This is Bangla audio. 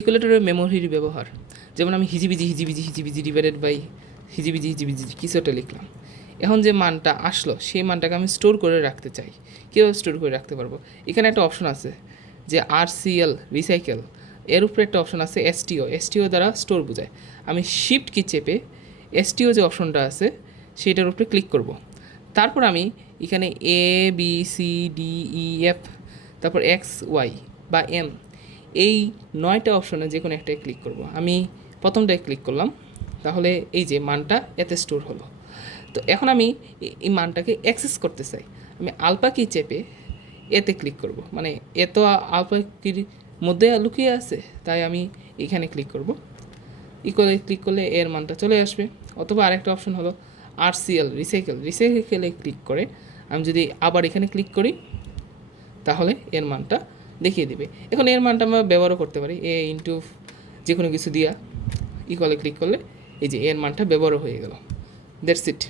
ক্যালকুলেটরের মেমোরির ব্যবহার, যেমন আমি হিজিবিজি ডিভাইডেড বাই হিজিবিজি কিছু একটা লিখলাম। এখন যে মানটা আসলো সেই মানটাকে আমি স্টোর করে রাখতে চাই। কীভাবে স্টোর করে রাখতে পারবো? এখানে একটা অপশন আছে যে RCL রিসাইকেল, এর উপরে একটা অপশন আছে এসটিও দ্বারা স্টোর বোঝায়। আমি শিফট কি চেপে এসটিও যে অপশনটা আছে সেইটার উপরে ক্লিক করব। তারপর আমি এখানে ABCDEF তারপর XY বা M এই 9টা অপশনে যে কোনো একটাই ক্লিক করব। আমি প্রথমটায় ক্লিক করলাম, তাহলে এই যে মানটা এতে স্টোর হলো। তো এখন আমি এই মানটাকে অ্যাক্সেস করতে চাই, আমি আলফা কি চেপে এতে ক্লিক করব। মানে এ তো আলফা কির মধ্যে লুকিয়ে আছে, তাই আমি এখানে ক্লিক করব। ইকুয়ালে ক্লিক করলে এর মানটা চলে আসবে। অথবা আরেকটা অপশন হলো RCL রিসাইকেলে ক্লিক করে আমি যদি আবার এখানে ক্লিক করি তাহলে এর মানটা দেখিয়ে দিবে। এখন এর মানটা আমরা ব্যবহারও করতে পারি ইন্টু যে কোনো কিছু দিয়া ইকুয়ালে ক্লিক করলে এই যে এর মানটা ব্যবহারও হয়ে গেল। That's it.